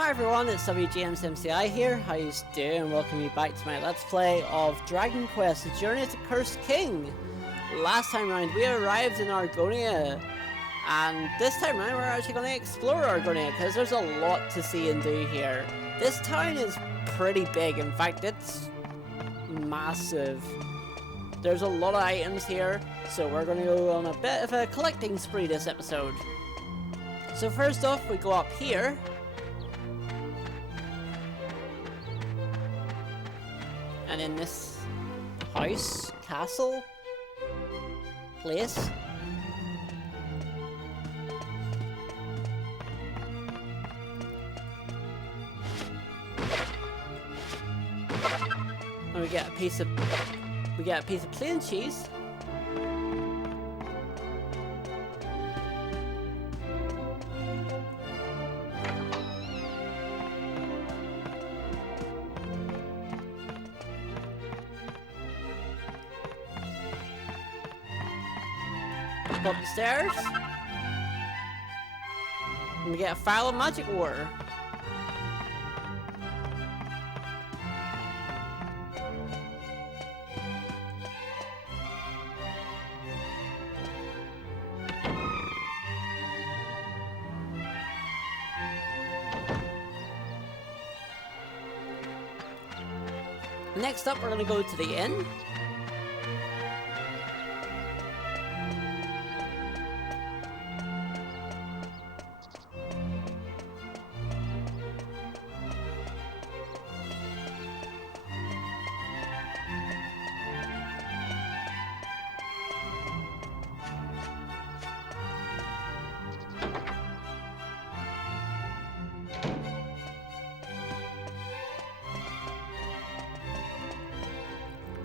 Hi everyone, it's WGMCI here. How you doing? Welcome you back to my Let's Play of Dragon Quest: The Journey to Cursed King. Last time round we arrived in Argonia, and this time round we're actually going to explore Argonia because there's a lot to see and do here. This town is pretty big, in fact it's massive. There's a lot of items here, so we're going to go on a bit of a collecting spree this episode. So first off we go up here. And in this house, castle, place. And we get a piece of plain cheese. Up the stairs, and we get a file of magic water. Next up, we're going to go to the inn.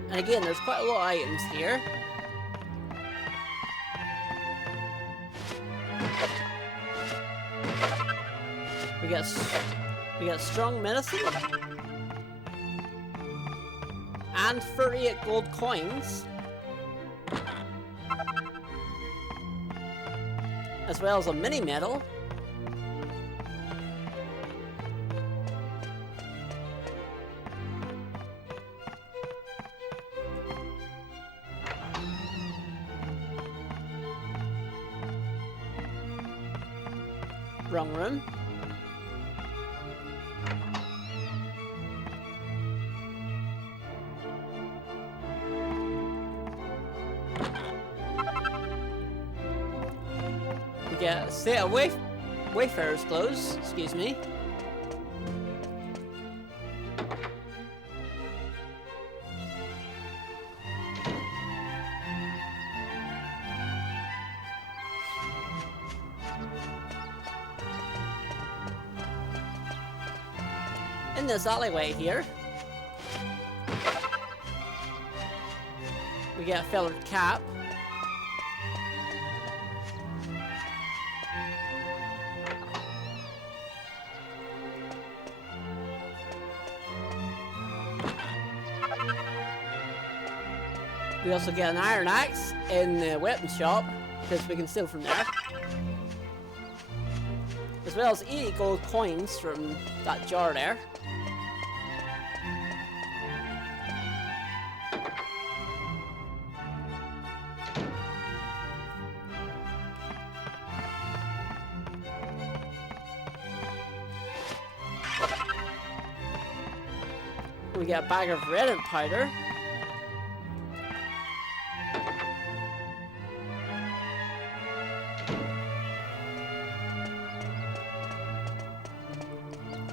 And again, there's quite a lot of items here. We get strong medicine and 38 gold coins, as well as a mini medal. Wrong room. We get a set of wayfarer's clothes, excuse me. In this alleyway here, we get a feathered cap. We also get an iron axe in the weapon shop, because we can steal from there. As well as 80 gold coins from that jar there. We get a bag of redent powder.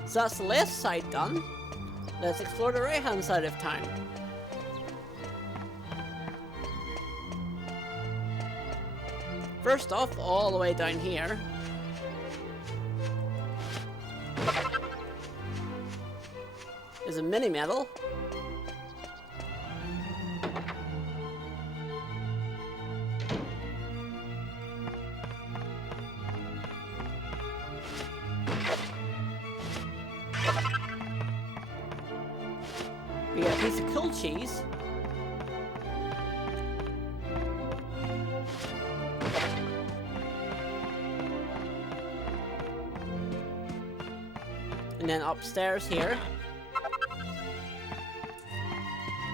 So that's the left side done. Let's explore the right hand side of town. First off, all the way down here, is a mini medal. We get a piece of cool cheese. And then upstairs here,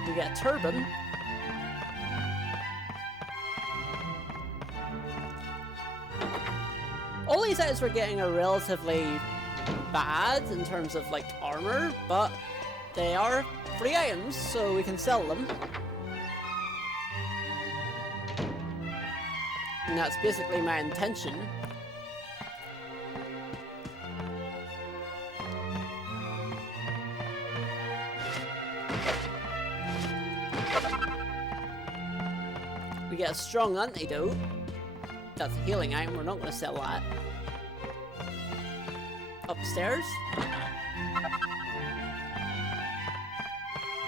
we get a turban. All these items we're getting are relatively bad in terms of like armor, but they are free items, so we can sell them. And that's basically my intention. We get a strong antidote. That's a healing item, we're not going to sell that. Upstairs.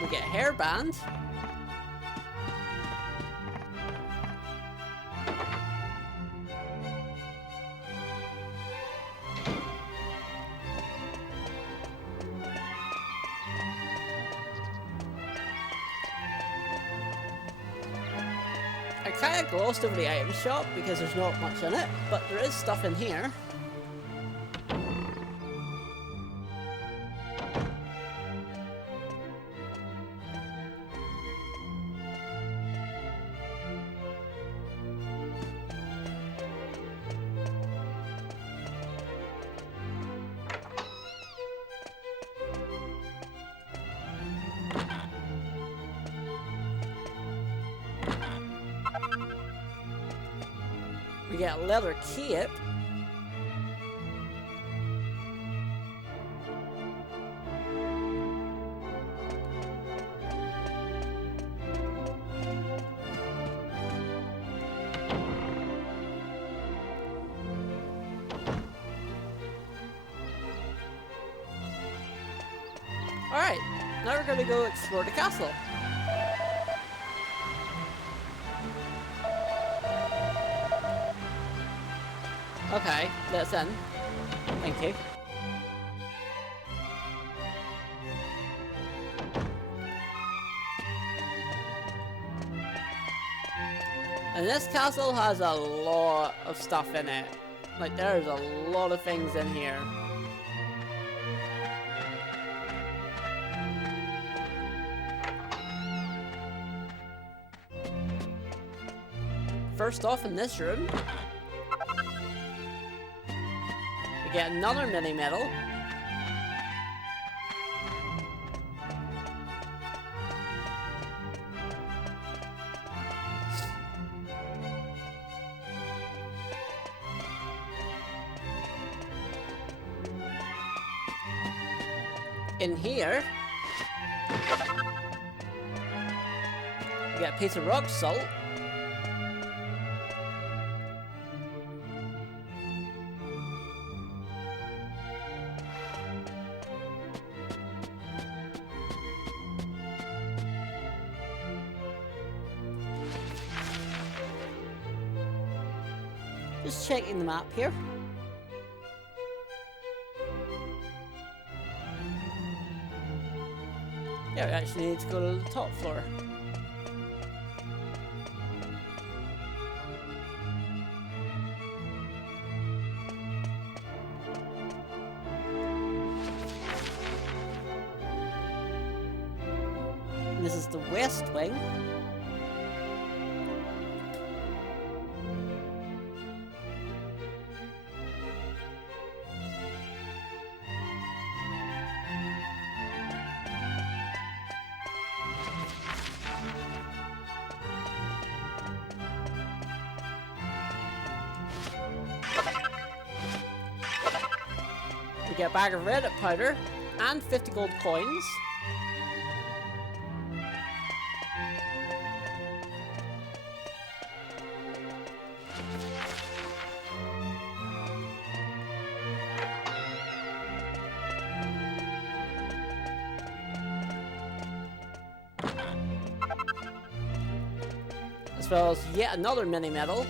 We get a hairband. I kind of glossed over the item shop because there's not much in it, but there is stuff in here. We get a leather cape. Alright, now we're gonna go explore the castle. Okay, let's in. Thank you. And this castle has a lot of stuff in it. Like, there's a lot of things in here. First off, in this room, we get another mini medal. In here, we get a piece of rock salt. Just checking the map here. Yeah, we actually need to go to the top floor. And this is the west wing. We get a bag of red powder and 50 gold coins. As well as yet another mini medal.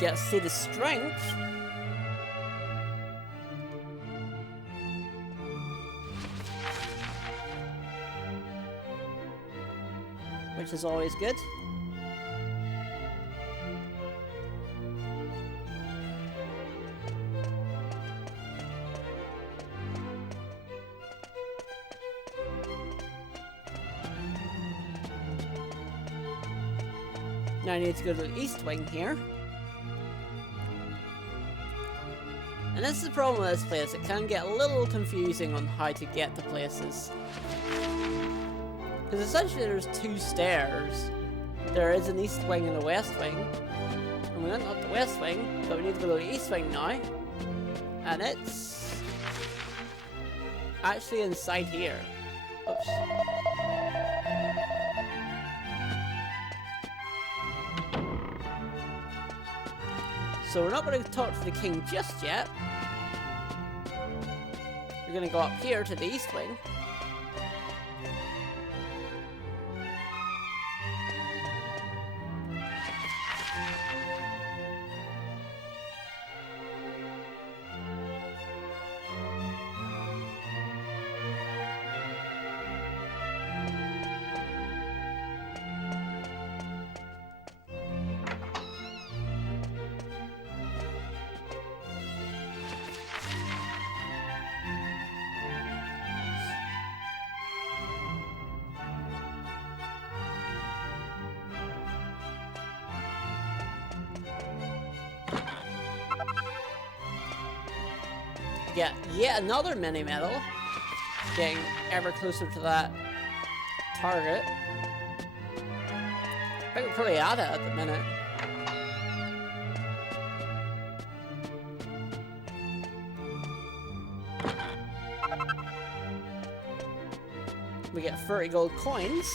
get to see the strength. Which is always good. Now I need to go to the east wing here. And this is the problem with this place, it can get a little confusing on how to get to places. Because essentially there's two stairs. There is an east wing and a west wing. And we went up the west wing, but we need to go to the east wing now. And it's actually inside here. Oops. So we're not going to talk to the king just yet. We're going to go up here to the east wing. Get yet another mini medal. Getting ever closer to that target. I think we're pretty at it at the minute. We get 30 gold coins.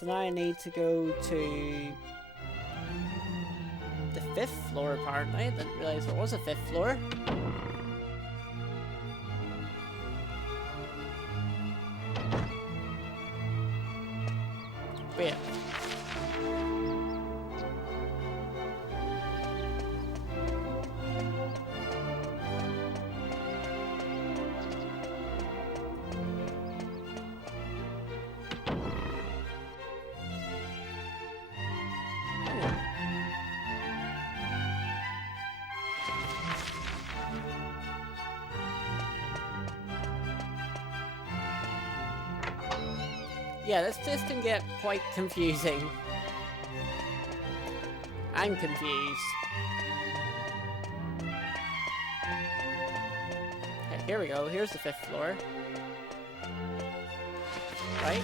So now I need to go to the 5th floor apparently. I didn't realise there was a 5th floor. Wait. Yeah, this place can get quite confusing. I'm confused. Okay, here we go. Here's the 5th floor. Right?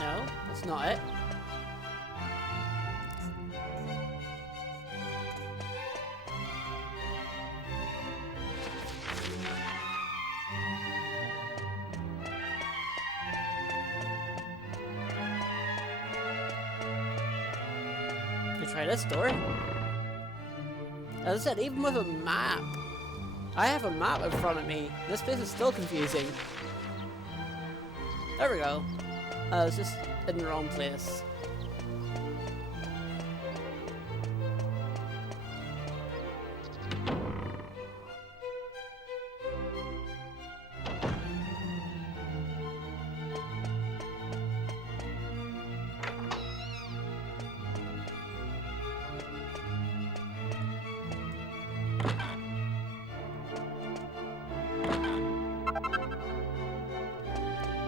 No, that's not it. You try this door. As I said, even with a map, I have a map in front of me. This place is still confusing. There we go. I was just in the wrong place.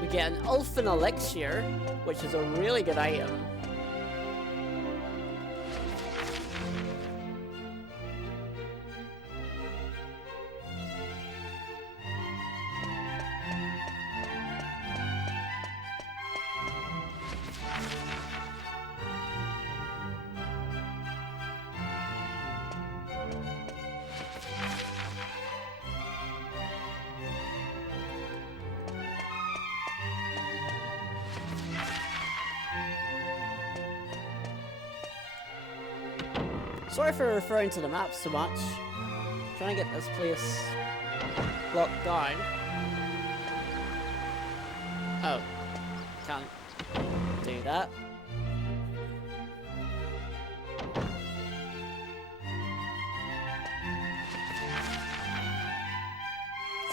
We get an elfin elixir, which is a really good item. Sorry for referring to the map so much. Trying to get this place locked down. Oh, can't do that.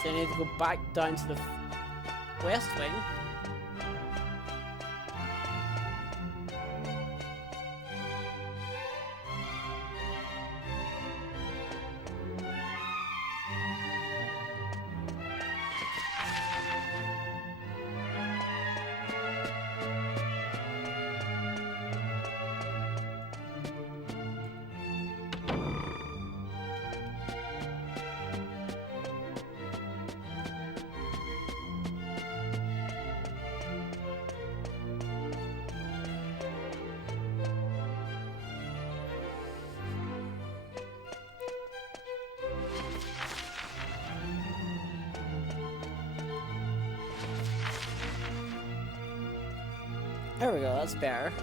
So I need to go back down to the west wing. There we go, that's better.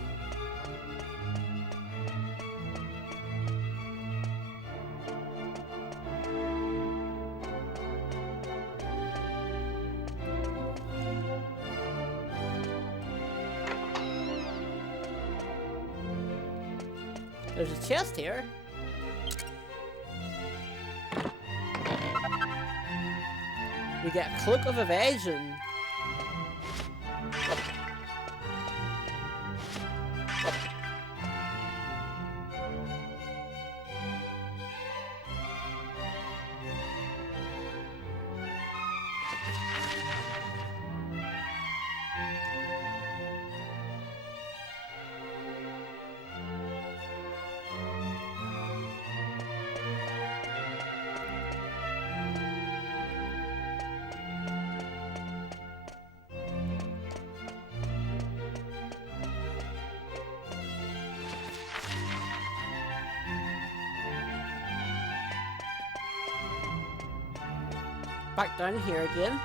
There's a chest here. We get a Cloak of Evasion. Back down here again.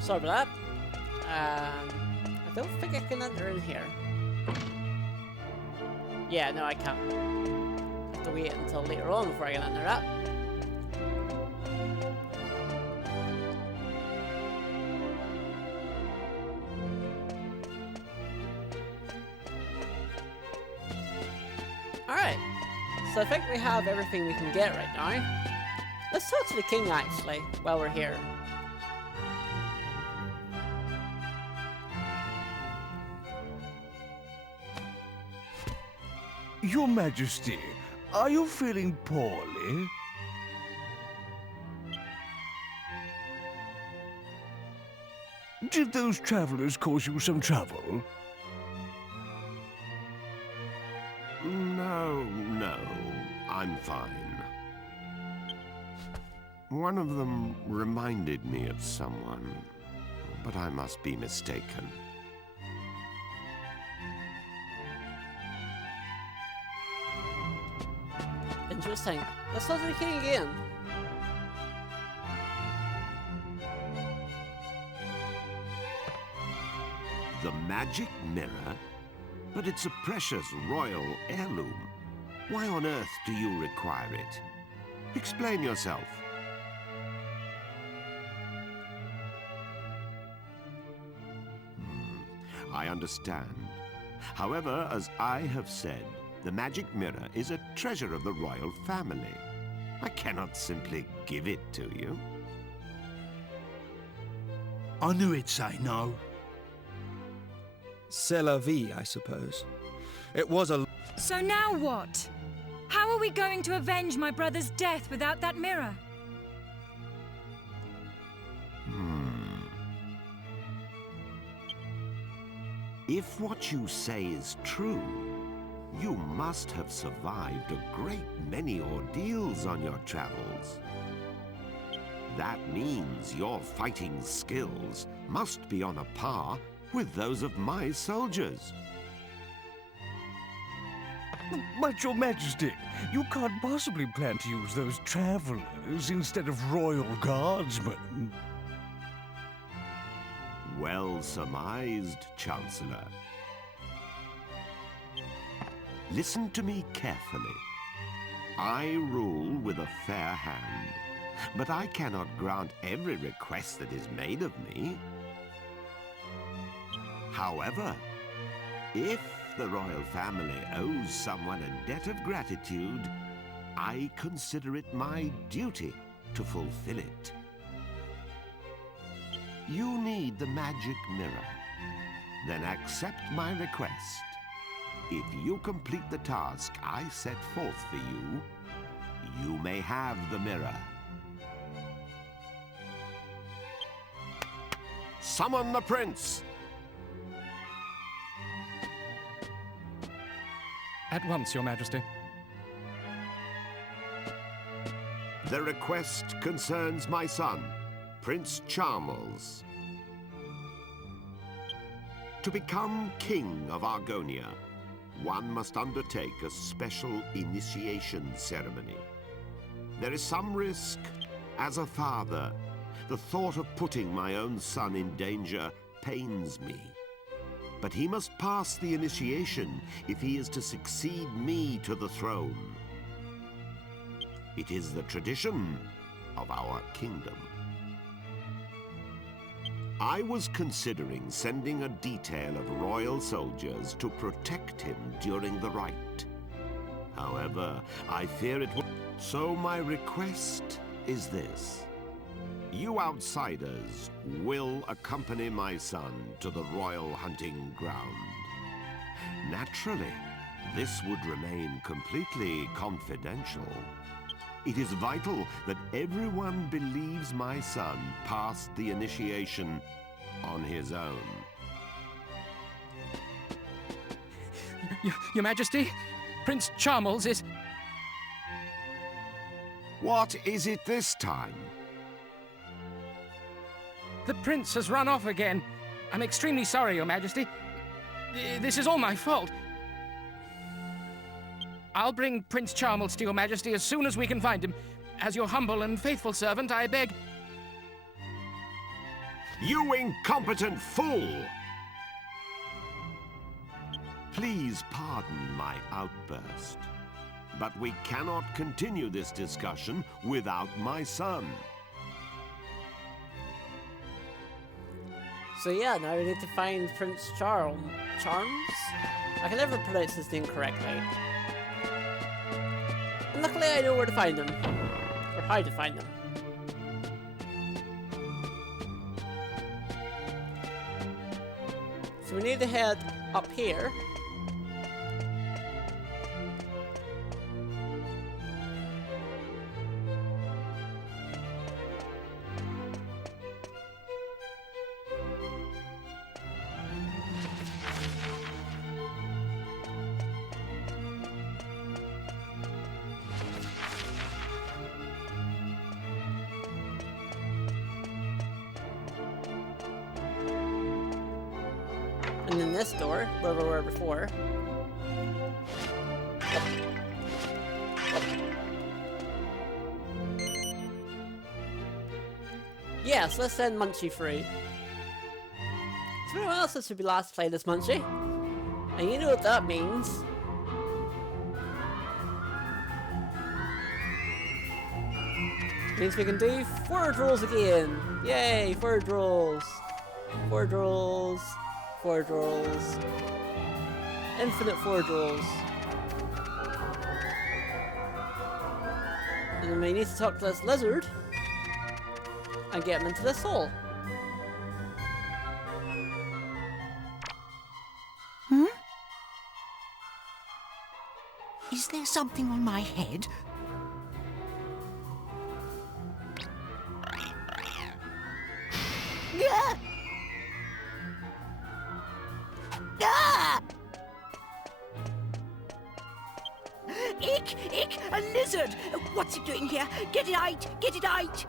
Sorry about that. I don't think I can enter in here. Yeah, no, I can't. I have to wait until later on before I can enter that. Alright, so I think we have everything we can get right now. Let's talk to the king actually, while we're here. Your Majesty, are you feeling poorly? Did those travelers cause you some trouble? No, I'm fine. One of them reminded me of someone, but I must be mistaken. Interesting. Let's talk to the king again. The magic mirror? But it's a precious royal heirloom. Why on earth do you require it? Explain yourself. I understand. However, as I have said, the magic mirror is a treasure of the royal family. I cannot simply give it to you. I knew it'd say no. C'est la vie, I suppose. It was a... So now what? How are we going to avenge my brother's death without that mirror? If what you say is true, you must have survived a great many ordeals on your travels. That means your fighting skills must be on a par with those of my soldiers. But, Your Majesty, you can't possibly plan to use those travelers instead of royal guardsmen. Well surmised, Chancellor. Listen to me carefully. I rule with a fair hand, but I cannot grant every request that is made of me. However, if the royal family owes someone a debt of gratitude, I consider it my duty to fulfill it. You need the magic mirror. Then accept my request. If you complete the task I set forth for you, you may have the mirror. Summon the prince! At once, Your Majesty. The request concerns my son, Prince Charmles. To become king of Argonia, one must undertake a special initiation ceremony. There is some risk. As a father, the thought of putting my own son in danger pains me. But he must pass the initiation if he is to succeed me to the throne. It is the tradition of our kingdom. I was considering sending a detail of royal soldiers to protect him during the rite. However, I fear it will... So my request is this. You outsiders will accompany my son to the royal hunting ground. Naturally, this would remain completely confidential. It is vital that everyone believes my son passed the initiation on his own. Your Majesty, Prince Charmles is... What is it this time? The prince has run off again. I'm extremely sorry, Your Majesty. This is all my fault. I'll bring Prince Charmles to Your Majesty as soon as we can find him. As your humble and faithful servant, I beg... You incompetent fool! Please pardon my outburst, but we cannot continue this discussion without my son. So yeah, now we need to find Prince Charms? I can never pronounce his name correctly. And luckily I know where to find him. Or how to find him. So we need to head up here. And then this door, where we were before. Yes, let's send Munchie free. It's been a while since we last played as Munchie. And you know what that means. Means we can do forward rolls again. Yay, forward rolls. Forward rolls. Forward rolls. Infinite forward rolls. And then we need to talk to this lizard and get him into this hole. Is there something on my head? Ah! Ah! Ick! A lizard! What's it doing here? Get it out! Get it out!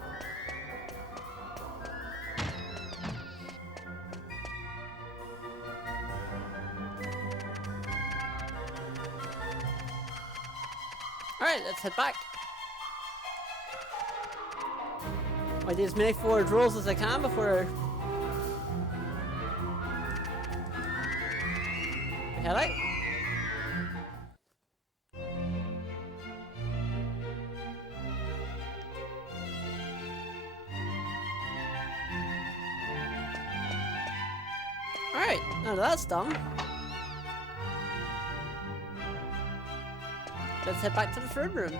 Alright, let's head back. I do as many forward rolls as I can before we head out. Alright, now that's done. Let's head back to the third room.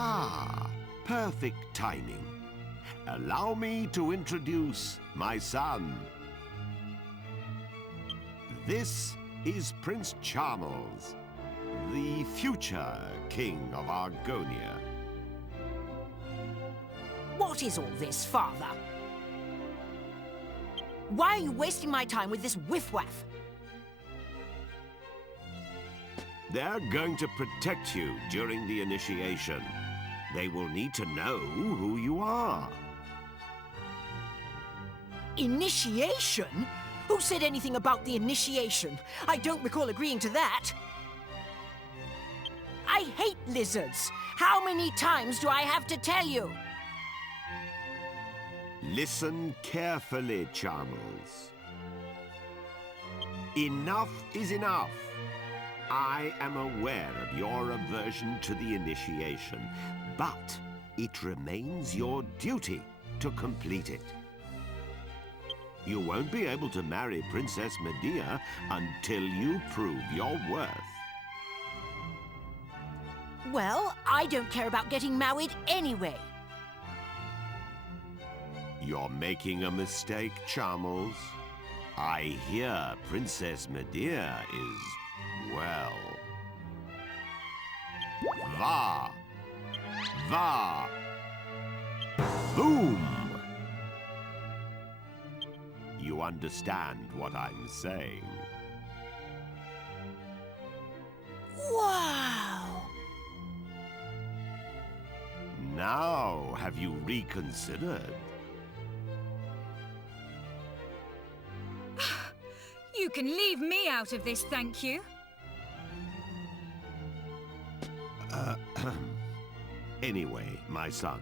Ah, perfect timing. Allow me to introduce my son. This is Prince Charmles, the future King of Argonia. What is all this, Father? Why are you wasting my time with this whiff-waff? They're going to protect you during the initiation. They will need to know who you are. Initiation? Who said anything about the initiation? I don't recall agreeing to that. I hate lizards. How many times do I have to tell you? Listen carefully, Charmles. Enough is enough. I am aware of your aversion to the initiation, but it remains your duty to complete it. You won't be able to marry Princess Medea until you prove your worth. Well, I don't care about getting married anyway. You're making a mistake, Charmles. I hear Princess Medea is, well... Va! Va! Boom! You understand what I'm saying? Wow! Now, have you reconsidered? You can leave me out of this, thank you. Anyway, my son,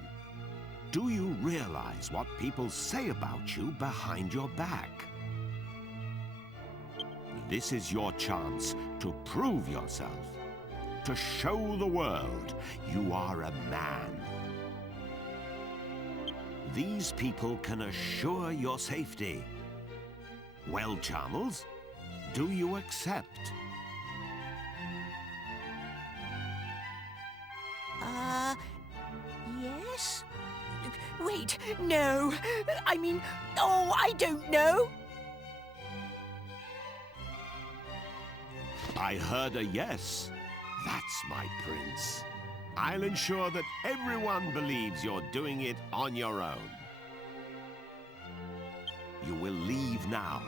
do you realize what people say about you behind your back? This is your chance to prove yourself, to show the world you are a man. These people can assure your safety. Well, Charmles, do you accept? Yes? Wait, no. I mean, oh, I don't know. I heard a yes. That's my prince. I'll ensure that everyone believes you're doing it on your own. You will leave now.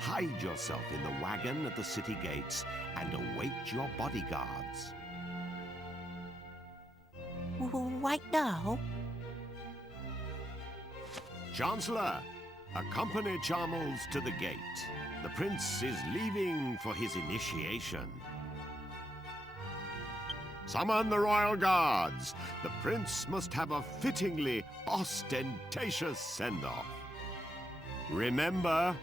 Hide yourself in the wagon at the city gates and await your bodyguards. Right now? Chancellor, accompany Charmles to the gate. The prince is leaving for his initiation. Summon the royal guards. The prince must have a fittingly ostentatious send-off. Remember,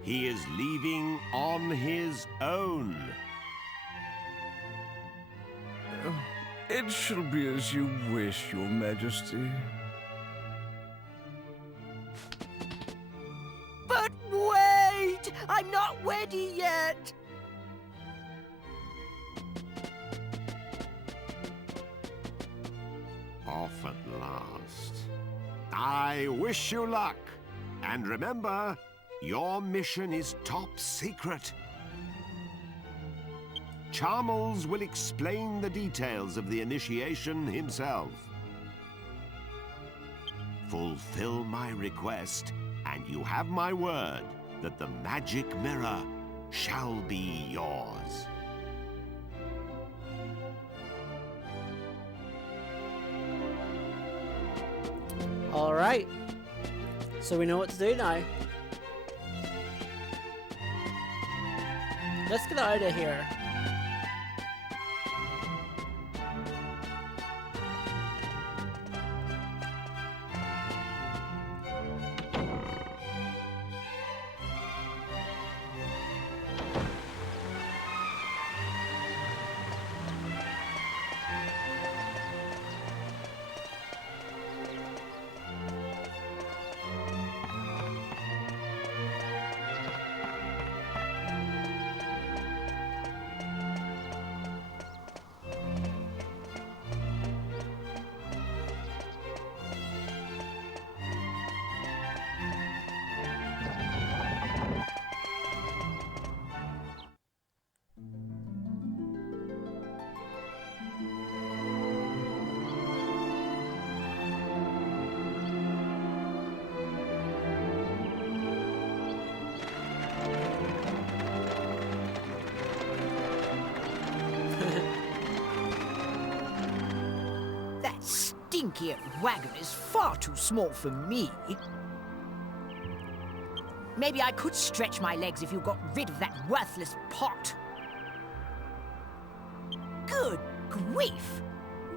he is leaving on his own. It shall be as you wish, Your Majesty. But wait! I'm not ready yet! Off at last. I wish you luck. And remember, your mission is top secret. Charmles will explain the details of the initiation himself. Fulfill my request, and you have my word that the magic mirror shall be yours. All right. So we know what to do now. Let's get out of here. That stinky old wagon is far too small for me. Maybe I could stretch my legs if you got rid of that worthless pot. Good grief!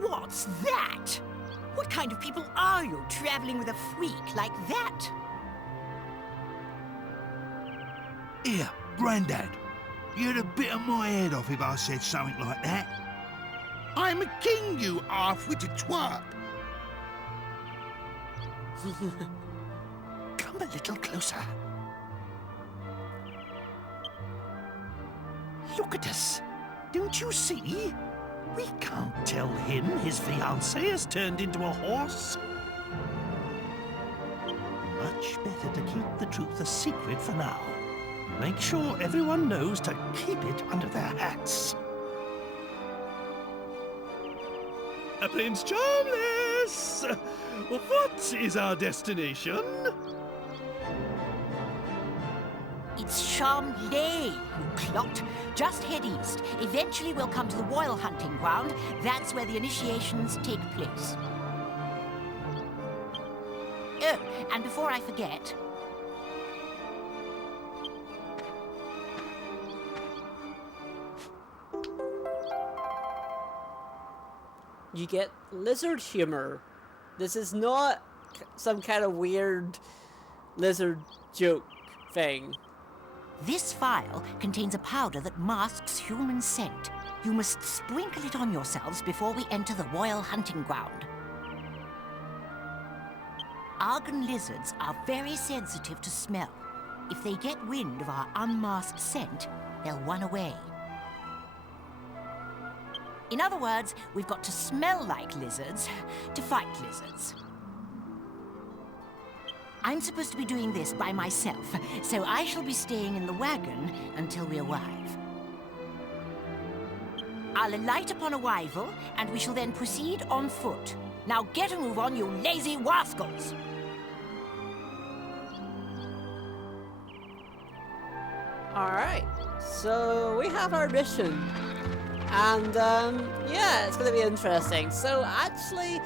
What's that? What kind of people are you, traveling with a freak like that? Here, Grandad. You'd have bitten my head off if I said something like that. I'm a king, you half-witted twat. Come a little closer. Look at us. Don't you see? We can't tell him his fiancée has turned into a horse. Much better to keep the truth a secret for now. Make sure everyone knows to keep it under their hats. Prince Charmless! What is our destination? It's Charm-ley, you clot. Just head east. Eventually we'll come to the royal hunting ground. That's where the initiations take place. Oh, and before I forget... You get lizard humor. This is not some kind of weird lizard joke thing. This vial contains a powder that masks human scent. You must sprinkle it on yourselves before we enter the royal hunting ground. Argon lizards are very sensitive to smell. If they get wind of our unmasked scent, they'll run away. In other words, we've got to smell like lizards to fight lizards. I'm supposed to be doing this by myself, so I shall be staying in the wagon until we arrive. I'll alight upon arrival, and we shall then proceed on foot. Now get a move on, you lazy rascals! Alright, so we have our mission. And, yeah, it's going to be interesting. So, actually,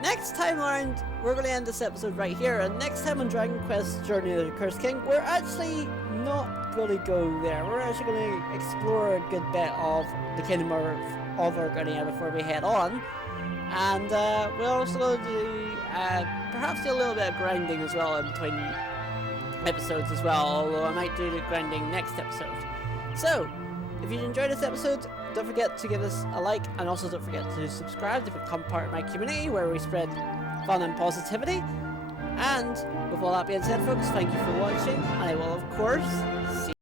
next time around, we're going to end this episode right here. And next time on Dragon Quest Journey of the Cursed King, we're actually not going to go there. We're actually going to explore a good bit of the Kingdom of Argonia before we head on. And we're also going to do, perhaps do a little bit of grinding as well in between episodes as well, although I might do the grinding next episode. So, if you enjoyed this episode, don't forget to give us a like, and also don't forget to subscribe to become part of my community where we spread fun and positivity. And with all that being said, folks, thank you for watching, and I will of course see